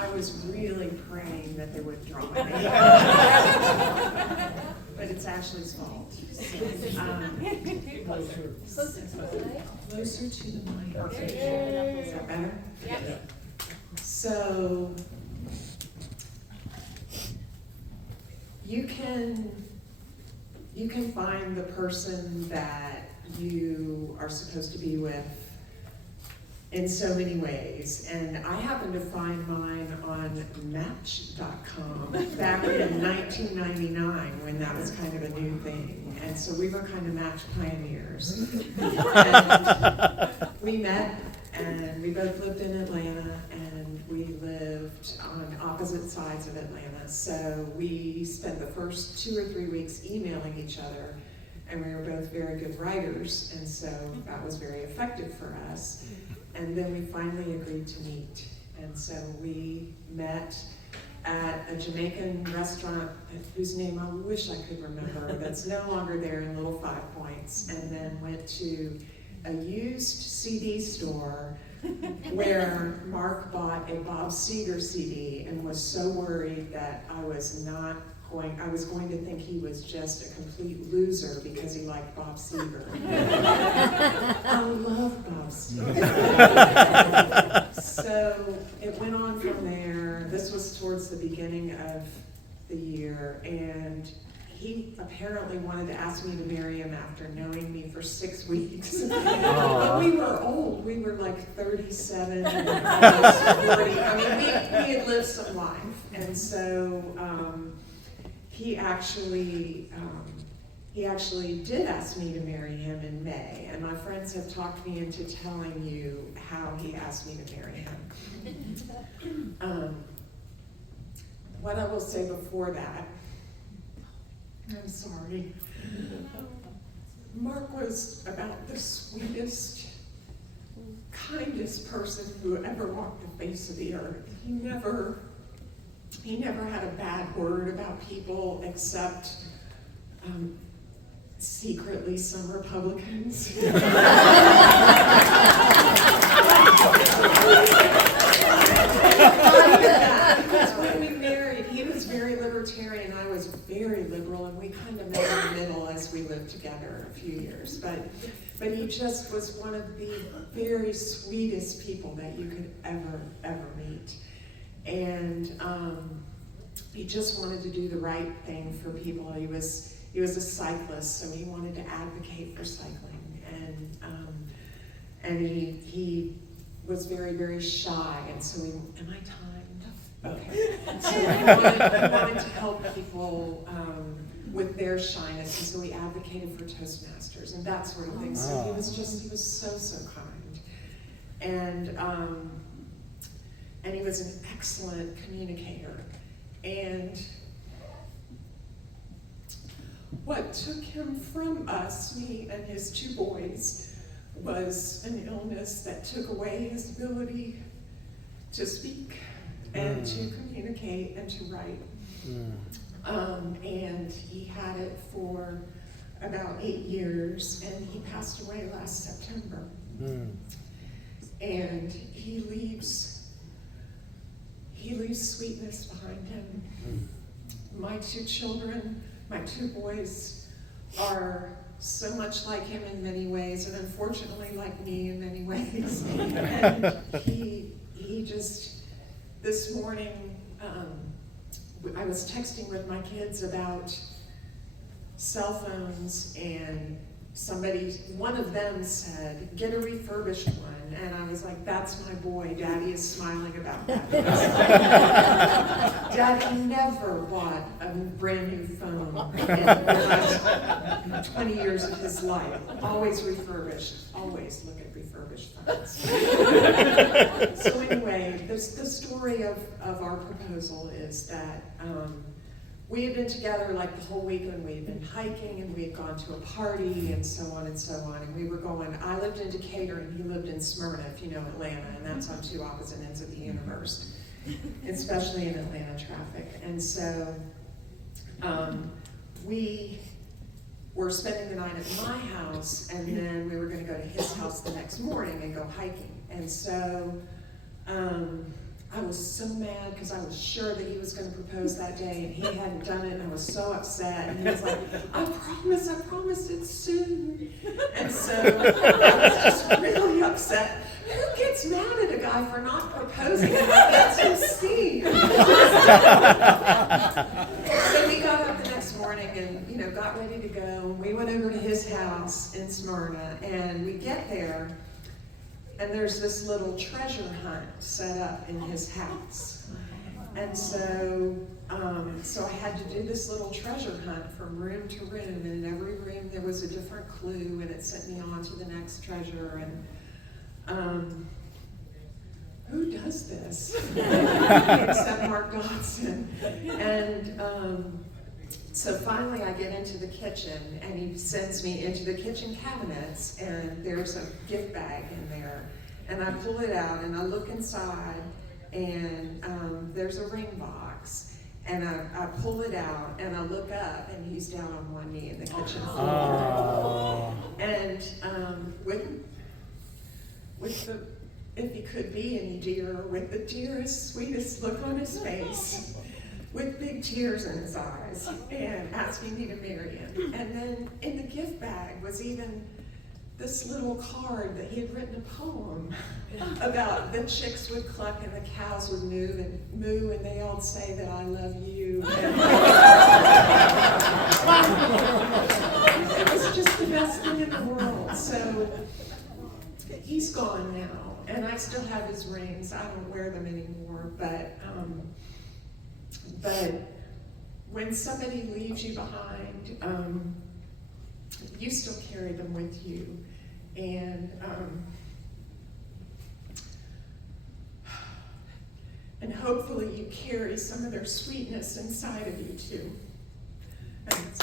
I was really praying that they would draw my name. But it's Ashley's fault. Closer to the mic. Perfect. Is that better? Yeah. So you can find the person that you are supposed to be with in so many ways, and I happened to find mine on Match.com back in 1999 when that was kind of a new thing, and so we were kind of Match pioneers. And we met, and we both lived in Atlanta, and we lived on opposite sides of Atlanta, so we spent the first 2 or 3 weeks emailing each other, and we were both very good writers, and so that was very effective for us. And then we finally agreed to meet. And so we met at a Jamaican restaurant whose name I wish I could remember, that's no longer there in Little 5 Points, and then went to a used CD store where Mark bought a Bob Seger CD and was so worried that I was going to think he was just a complete loser because he liked Bob Seger. I love Bob Seger. So it went on from there. This was towards the beginning of the year, and he apparently wanted to ask me to marry him after knowing me for 6 weeks. But we were old. We were like 37 and 40. I mean, we had lived some life. And so he actually did ask me to marry him in May, and my friends have talked me into telling you how he asked me to marry him. What I will say before that, I'm sorry, Mark was about the sweetest, kindest person who ever walked the face of the earth. He never had a bad word about people except secretly some Republicans. Because when we married, he was very libertarian, I was very liberal, and we kind of met in the middle as we lived together a few years. But he just was one of the very sweetest people that you could ever meet. And he just wanted to do the right thing for people. He was a cyclist, so he wanted to advocate for cycling, and he was very, very shy, and so am I timed? Okay. So he wanted to help people with their shyness, and so he advocated for Toastmasters and that sort of thing. So he was so kind, and he was an excellent communicator. And what took him from us, me and his 2 boys, was an illness that took away his ability to speak and to communicate and to write. And he had it for about 8 years, and he passed away last September. And he leaves sweetness behind him. My 2 children, my 2 boys, are so much like him in many ways, and unfortunately like me in many ways. And he just, this morning, I was texting with my kids about cell phones, and one of them said, get a refurbished one. And I was like, that's my boy. Daddy is smiling about that. Daddy never bought a brand new phone in the last 20 years of his life. Always refurbished. Always look at refurbished phones. So anyway, the story of our proposal is that we had been together like the whole weekend. We had been hiking, and we had gone to a party, and so on and so on. And we were going, I lived in Decatur, and he lived in Smyrna, if you know Atlanta, and that's on 2 opposite ends of the universe, especially in Atlanta traffic. And so we were spending the night at my house, and then we were going to go to his house the next morning and go hiking. And so I was so mad because I was sure that he was going to propose that day, and he hadn't done it, and I was so upset. And he was like, I promise it's soon. And so I was just really upset. Who gets mad at a guy for not proposing? That's insane. So we got up the next morning and, got ready to go. And we went over to his house in Smyrna, and we get there, and there's this little treasure hunt set up in his house. And so I had to do this little treasure hunt from room to room, and in every room there was a different clue, and it sent me on to the next treasure. And who does this? Except Mark Dodson. And so finally I get into the kitchen, and he sends me into the kitchen cabinets, and there's a gift bag in there. And I pull it out, and I look inside, and there's a ring box. And I pull it out, and I look up, and he's down on one knee in the kitchen floor. And with the, if he could be any dearer, with the dearest, sweetest look on his face, with big tears in his eyes, and asking me to marry him. And then in the gift bag was even this little card that he had written a poem about the chicks would cluck and the cows would moo, and they all say that I love you. It was just the best thing in the world. So he's gone now, and I still have his rings. I don't wear them anymore, but when somebody leaves you behind, you still carry them with you. And hopefully you carry some of their sweetness inside of you too. Thanks.